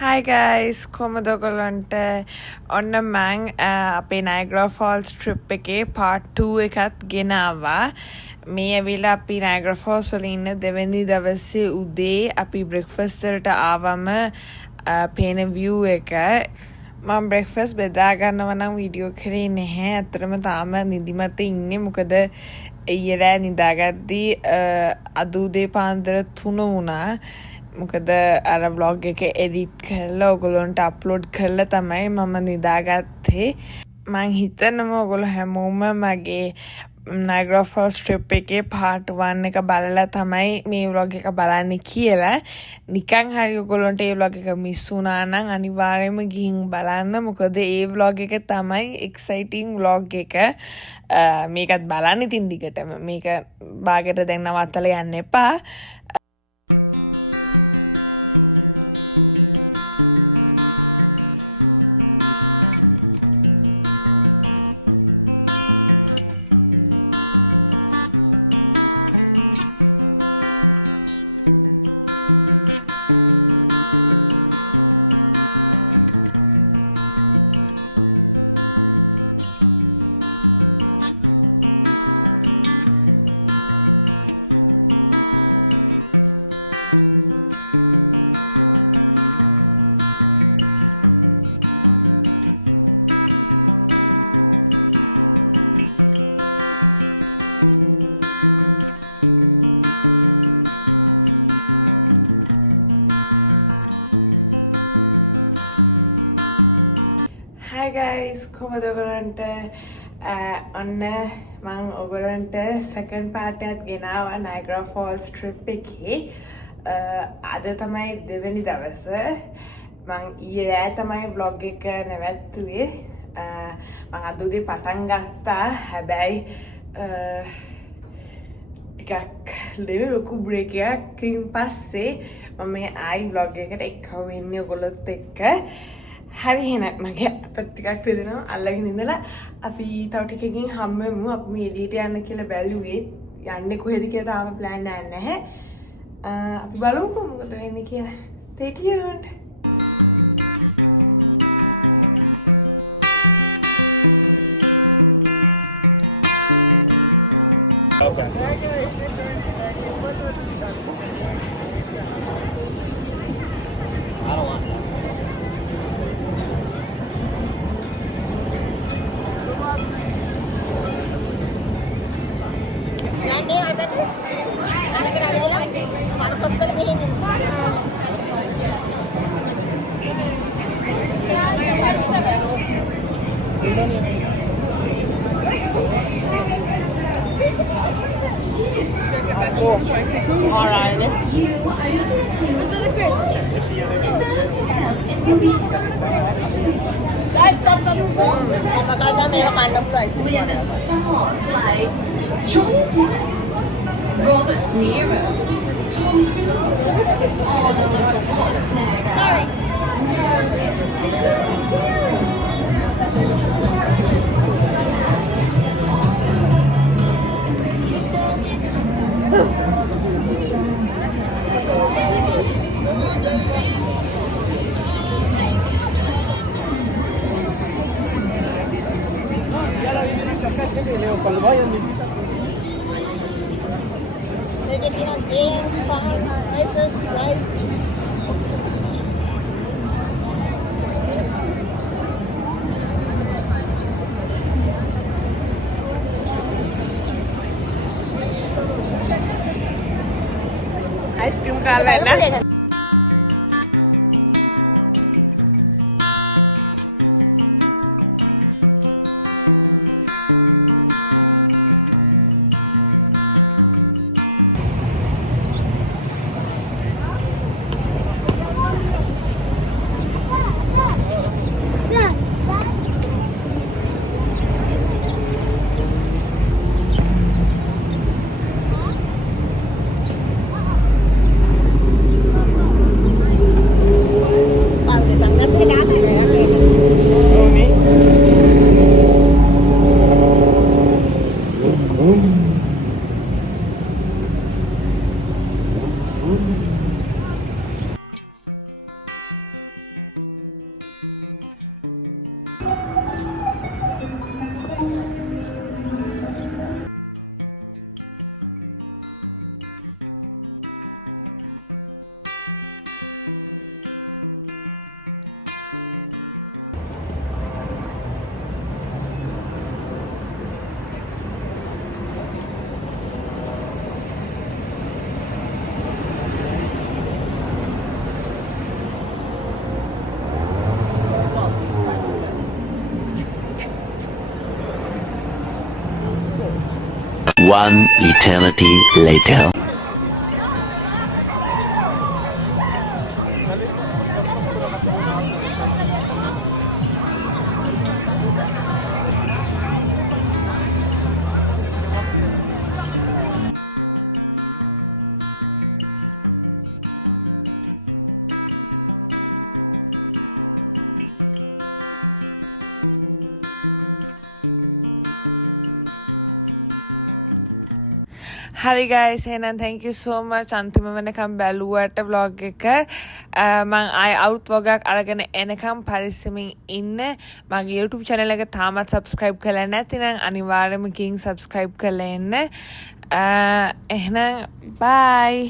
Hi guys, කොහමද ඔයගොල්ලන්ට? ඔන්න මං අපේ Niagara Falls trip එකේ part 2 එකත් ගෙනාවා. මේ ඇවිල්ලා අපි Niagara Falls වල ඉන්න දෙවෙනි දවසේ උදේ අපි breakfast වලට ආවම පේන view එක මම breakfast බෙදා ගන්නව නම් වීඩියෝ කරේ නැහැ. ඇත්තටම තාම නිදිමත ඉන්නේ. මොකද ඊයේ රෑ නිදාගද්දී අද උදේ පාන්දර 3 වුණා. මොකද අර vlog එක edit කරලා ඔයගොල්ලන්ට upload කරලා තමයි මම නිදාගත්තේ. මං හිතනවා ඔයගොල්ලෝ හැමෝම මගේ Niagara Falls trip එකේ part 1 එක බලලා තමයි මේ vlog එක බලන්නේ කියලා. නිකන් හරි ඔයගොල්ලන්ට ඒ vlog එක miss වුණා නම් අනිවාර්යයෙන්ම ගිහින් බලන්න. මොකද ඒ vlog එක තමයි exciting vlog එක. මේකත් බලන්න ඉතින් දිගටම. මේක බාගෙට දැන් නවත්තලා යන්න එපා. Hi guys, කොහමද ඔයගොල්ලන්ට? ඔන්න මම ඔයගොල්ලන්ට second part එකක් ගෙනාවා Niagara Falls trip එකේ. අද තමයි දෙවෙනි දවස. මම ඊයේ රෑ තමයි vlog එක නැවැත්තුවේ. මම අද උදේ පටන් ගත්තා. හැබැයි ටිකක් ලොකු break එකකින් පස්සේ මම මේ ආයි vlog එකට එක්ව වෙන්නේ ඔයගොල්ලොත් එක්ක. හරි එහෙනම් මගේ අත ටිකක් රිදෙනවා අල්ලගෙන ඉඳලා අපි තව ටිකකින් හම්බෙමු. අපි මේ එළියට යන්න කියලා බැලුවේ. යන්නේ කොහෙද කියලා තාම plan එකක් නැහැ. අපි බලමුකෝ මොකද වෙන්නේ කියලා. Stay tuned. Robert Nero. Sorry. Cuando vayan, me invitan. Ice cream කාලා එන්න. One eternity later. හරි guys එහෙනම් thank you so much අන්තිම වෙනකම් බැලුවට vlog එක මම ආයි අවුත් වගක් අරගෙන එනකම් පරිස්සමින් ඉන්න මගේ YouTube channel එක තාමත් subscribe කරලා නැතිනම් අනිවාර්යයෙන්ම subscribe කරලා එන්න එහෙනම් bye